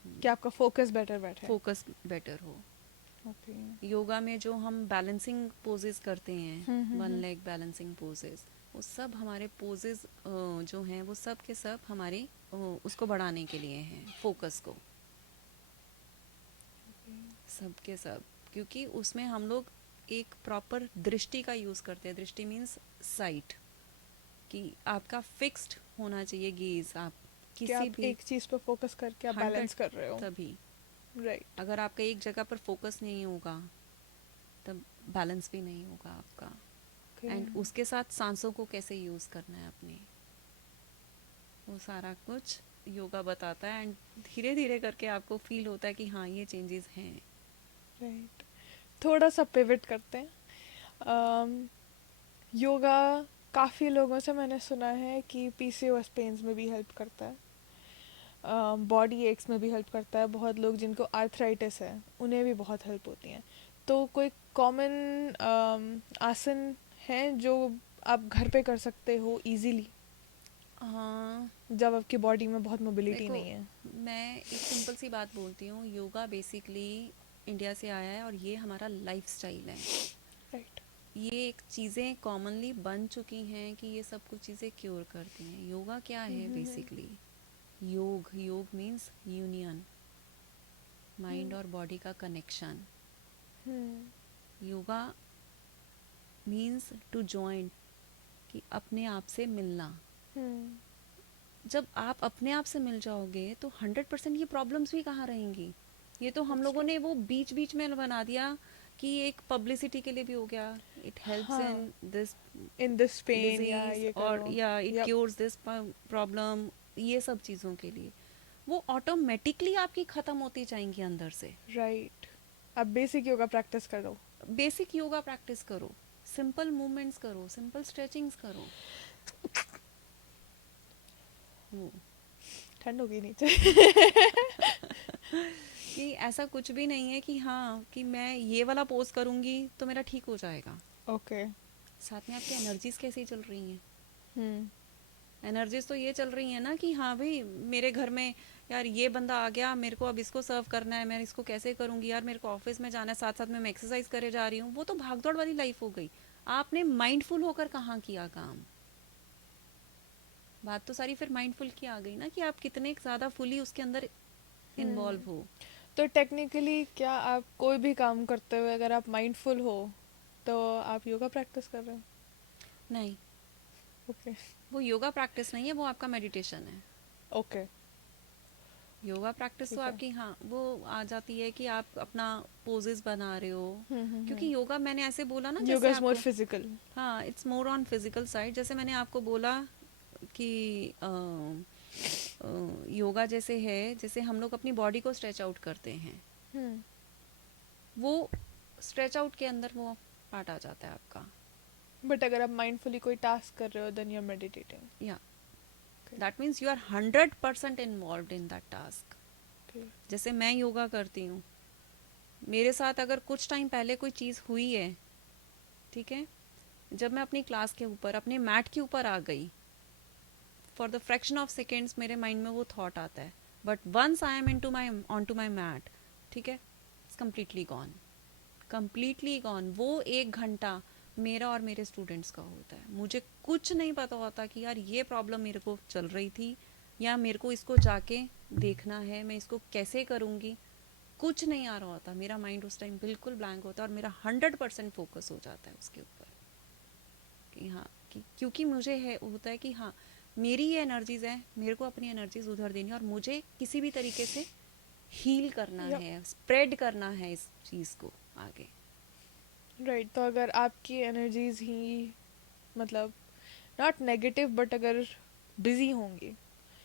कि आपका फोकस बेटर बैठे. फोकस बेटर हो। ओके। योगा में जो हम बैलेंसिंग पोजेस करते हैं, वन हम्म। लेग बैलेंसिंग पोजेस, वो सब हमारे पोजेस जो हैं वो सब के सब हमारे उसको बढ़ाने के लिए हैं, फोकस को, सब के सब। क्योंकि उसमें हम लोग एक प्रॉपर दृष्टि का यूज़ करते हैं। दृष्टि मीन्स साइट, कि आपका फिक्स्ड होना चाहिए गेज, आप कि किसी आप भी एक चीज पे फोकस करके आप 100, बैलेंस कर रहे हो। तभी। राइट। अगर आपका एक जगह पर फोकस नहीं होगा तब बैलेंस भी नहीं होगा आपका। ओके। एंड उसके साथ सांसों को कैसे यूज़ करना है अपने, वो सारा कुछ योगा बताता है। एंड धीरे धीरे करके आपको फील होता है कि हाँ ये चेंजेस हैं। राइट। थोड़ा सा पिवट करते हैं। योगा काफ़ी लोगों से मैंने सुना है कि पीसीओएस पेन्स में भी हेल्प करता है, बॉडी एक्स में भी हेल्प करता है। बहुत लोग जिनको आर्थराइटिस है उन्हें भी बहुत हेल्प होती हैं। तो कोई कॉमन आसन है जो आप घर पे कर सकते हो इजीली, हाँ, जब आपकी बॉडी में बहुत मोबिलिटी देखो, नहीं है? मैं एक सिंपल सी बात बोलती हूँ, योगा बेसिकली इंडिया से आया है और ये हमारा लाइफस्टाइल है। राइट। ये एक चीज़ें कॉमनली बन चुकी हैं कि ये सब कुछ चीज़ें क्योर करती हैं। योगा क्या है बेसिकली? योग, योग मीन्स यूनियन, माइंड और बॉडी का connection. Yoga means to join, कि अपने आप से मिलना। जब आप अपने आप से मिल जाओगे तो 100% ये प्रॉब्लम्स भी कहाँ रहेंगी। ये तो हम लोगों ने वो बीच बीच में बना दिया कि एक पब्लिसिटी के लिए भी हो गया, इट हेल्प्स हाँ, in this in this pain या डिजीज, ये और करो। या it yup. Cures this problem, ये सब चीज़ों के लिए वो ऑटोमेटिकली आपकी ख़त्म होती जाएंगी अंदर से। राइट। अब बेसिक योगा प्रैक्टिस करो। बेसिक योगा प्रैक्टिस करो, सिंपल मूवमेंट्स करो, सिंपल स्ट्रेचिंग्स करो। वो ठंड होगी नीचे। कि ऐसा कुछ भी नहीं है कि हाँ कि मैं ये वाला पोज करूँगी तो मेरा ठीक हो जाएगा। ओके। साथ में आपकी एनर्जीज कैसी चल रही हैं? हम्म। एनर्जीज तो ये चल रही है ना कि हाँ भाई, मेरे घर में यार ये बंदा आ गया, मेरे को अब इसको सर्व करना है, मैं इसको कैसे करूँगी, यार मेरे को ऑफिस में जाना है, साथ साथ में मैं एक्सरसाइज करे जा रही हूँ। वो तो भागदौड़ वाली लाइफ हो गई। आपने माइंडफुल होकर कहाँ किया काम? बात तो सारी फिर माइंडफुल की आ गई ना, कि आप कितने ज़्यादा फुली उसके अंदर इन्वॉल्व हो। तो टेक्निकली क्या आप कोई भी काम करते हुए अगर आप माइंडफुल हो तो आप योगा प्रैक्टिस कर रहे हो? नहीं, ओके। वो योगा प्रैक्टिस नहीं है, वो आपका मेडिटेशन है। ओके। योगा प्रैक्टिस तो ठीक है। आपकी हाँ वो आ जाती है कि आप अपना पोजेस बना रहे हो। क्योंकि हम्म। योगा मैंने ऐसे बोला ना, योगा जैसे इज मोर आपको, फिजिकल। हाँ it's more on physical side. जैसे मैंने आपको बोला कि योगा जैसे है, जैसे हम लोग अपनी बॉडी को स्ट्रेच आउट करते हैं, हम्म। वो स्ट्रेच आउट के अंदर वो पार्ट आ जाता है आपका। बट अगर आप माइंडफुली कोई टास्क कर रहे हो देन यू आर मेडिटेटिंग। या that means you are 100% involve in that task. जैसे मैं योगा करती हूँ, मेरे साथ अगर कुछ टाइम पहले कोई चीज़ हुई है, ठीक है, जब मैं अपनी क्लास के ऊपर अपने मैट के ऊपर आ गई, for the fraction of seconds मेरे माइंड में वो थॉट आता है, but once I am into my on to my mat, ठीक है, it's completely gone, completely gone. वो 1 घंटा मेरा और मेरे स्टूडेंट्स का होता है। मुझे कुछ नहीं पता होता कि यार ये प्रॉब्लम मेरे को चल रही थी, या मेरे को इसको जाके देखना है, मैं इसको कैसे करूँगी, कुछ नहीं आ रहा होता। मेरा माइंड उस टाइम बिल्कुल ब्लैंक होता है और मेरा 100% फोकस हो जाता है उसके ऊपर कि हाँ, क्योंकि मुझे है होता है कि हाँ मेरी ये एनर्जीज है, मेरे को अपनी एनर्जीज उधर देनी है और मुझे किसी भी तरीके से हील करना है, स्प्रेड करना है इस चीज़ को आगे। राइट। तो अगर आपकी एनर्जीज ही मतलब नॉट नेगेटिव बट अगर बिजी होंगी।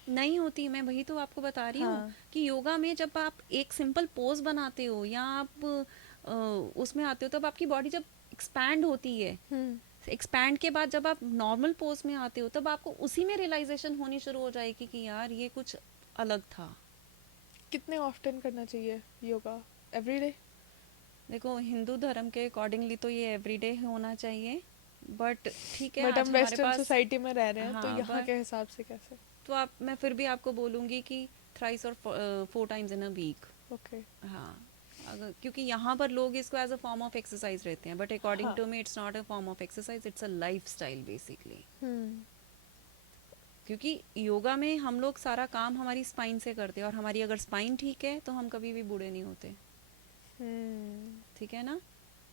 नहीं होती, मैं वही तो आपको बता रही हूँ हाँ। कि योगा में जब आप एक सिंपल पोज बनाते हो या आप उसमें आते हो, तब आपकी बॉडी जब एक्सपैंड होती है, एक्सपैंड के बाद जब आप नॉर्मल पोज में आते हो, तब आपको उसी में रियलाइजेशन होनी शुरू हो जाएगी कि यार ये कुछ अलग था। कितने ऑफ्टन करना चाहिए योगा? एवरीडे? देखो, हिंदू धर्म के अकॉर्डिंगली तो ये एवरीडे होना चाहिए, बट ठीक है बट आज हम हमारे वेस्टर्न पास, सोसाइटी में रह रहे हैं तो हाँ यहाँ बट के हिसाब से कैसे? तो आप, मैं फिर भी आपको बोलूँगी कि थ्राइस और 4 times in a week. Okay. हाँ, क्योंकि यहाँ पर लोग इसको as a form of exercise रहते हैं, बट अकॉर्डिंग हाँ. To me it's not a form of exercise, it's a lifestyle basically. क्योंकि योगा में हम लोग सारा काम हमारी स्पाइन से करते हैं, और हमारी अगर स्पाइन ठीक है तो हम कभी भी बूढ़े नहीं होते। ठीक है ना।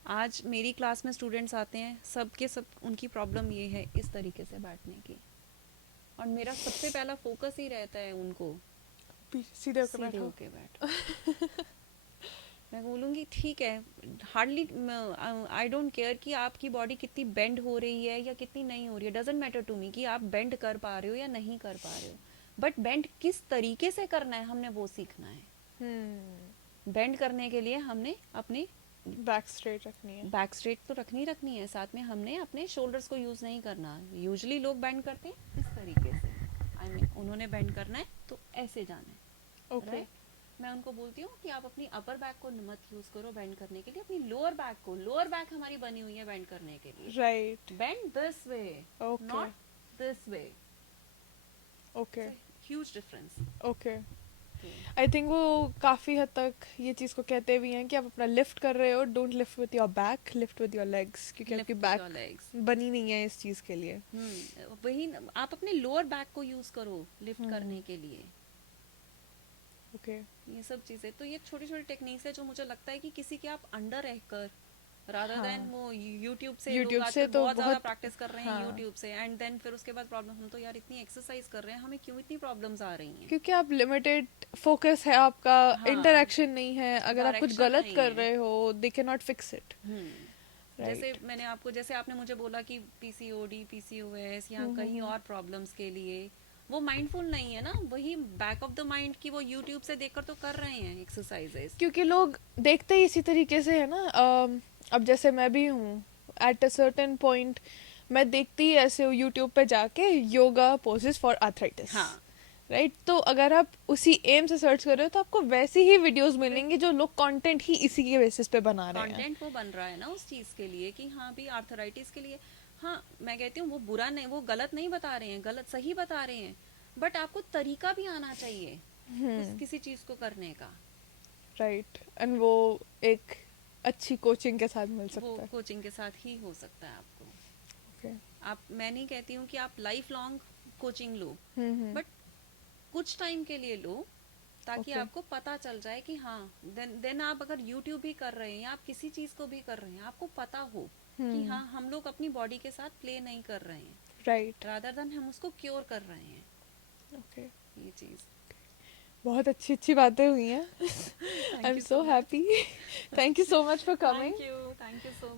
आज मेरी क्लास में स्टूडेंट्स आते हैं, सब के सब उनकी प्रॉब्लम ये है इस तरीके से बैठने की, और मेरा सबसे पहला फोकस ही रहता है उनको सीधे होकर सीधे बैठो. होके बैठो। मैं बोलूँगी ठीक है, हार्डली आई डोंट केयर कि आपकी बॉडी कितनी बेंड हो रही है या कितनी नहीं हो रही है, डजेंट मैटर टू मी कि आप बेंड कर पा रहे हो या नहीं कर पा रहे हो, बट बेंड किस तरीके से करना है हमने वो सीखना है। बेंड करने के लिए हमने अपनी बैक स्ट्रेट रखनी है. बैक स्ट्रेट तो रखनी है, साथ में हमने अपने शोल्डर्स को यूज नहीं करना। यूजली लोग बेंड करते हैं इस तरीके से, आई मीन उन्होंने बेंड करना है तो ऐसे जाना है। ओके. right? मैं उनको बोलती हूँ कि आप अपनी अपर बैक को मत यूज करो बेंड करने के लिए, अपनी लोअर बैक को, लोअर बैक हमारी बनी हुई है बेंड करने के लिए। Right. Bend this way, okay. Not this way. Okay. Huge difference. Okay. I think वो काफ़ी हद तक ये चीज़ को कहते भी हैं कि आप अपना लिफ्ट कर रहे हो, don't lift with your back, lift with your legs, क्योंकि आपकी बैक लेग्स बनी नहीं है इस चीज़ के लिए. वही आप अपने लोअर बैक को यूज करो लिफ्ट करने के लिए। ओके. ये सब चीजें, तो ये छोटी छोटी टेक्निक्स है जो मुझे लगता है कि किसी के आप अंडर रहकर, रादर हाँ. देन वो यूट्यूब से YouTube लोग से आजकल तो बहुत ज्यादा बहुत. प्रैक्टिस कर रहे हैं हाँ. यूट्यूब से, एंड देन फिर उसके बाद प्रॉब्लम, हम तो यार इतनी एक्सरसाइज कर रहे हैं, हमें क्यों इतनी प्रॉब्लम्स आ रही हैं। क्योंकि आप लिमिटेड फोकस है आपका, हाँ. इंटरेक्शन नहीं है. अगर आप कुछ डायरेक्शन गलत नहीं कर है। रहे हो, they can not fix it. जैसे मैंने आपको, जैसे आपने मुझे बोला कि पीसीओडी, पीसीओएस या कहीं और प्रॉब्लम्स के लिए वो माइंडफुल नहीं है ना, वही बैक ऑफ द माइंड की वो यूट्यूब से देखकर तो कर रहे हैं एक्सरसाइजेस। क्योंकि लोग देखते ही इसी तरीके से है ना. अब जैसे मैं भी हूँ, एट अ सर्टेन पॉइंट मैं देखती ही ऐसे हूँ यूट्यूब पे जाके, योगा पोजेस फॉर आर्थराइटिस. हाँ, राइट. तो अगर आप उसी एम से सर्च कर रहे हो तो आपको वैसी ही वीडियोस मिलेंगी जो लोग कंटेंट ही इसी के बेसिस पे बना रहे हैं. कंटेंट वो बन रहा है ना उस चीज के लिए कि हाँ भी आर्थराइटिस के लिए। हाँ, मैं कहती हूँ वो बुरा नहीं, वो गलत नहीं बता रहे हैं, गलत सही बता रहे हैं, बट आपको तरीका भी आना चाहिए किसी चीज को करने का। राइट. एंड वो एक अच्छी कोचिंग के साथ मिल वो सकता है. कोचिंग के साथ ही हो सकता है आपको। Okay. आप, मैं नहीं कहती हूँ कि आप life long coaching low, hmm. But कुछ टाइम के लिए लो, ताकि Okay. आपको पता चल जाए कि हाँ, देन आप अगर यूट्यूब भी कर रहे हैं या आप किसी चीज को भी कर रहे हैं, आपको पता हो कि हाँ हम लोग अपनी बॉडी के साथ प्ले नहीं कर रहे हैं, राइट. रादर देन हम उसको क्योर कर रहे हैं। ओके. ये चीज। बहुत अच्छी अच्छी बातें हुई हैं. I am you so so much. Happy. Thank you so much for coming. Thank you so much.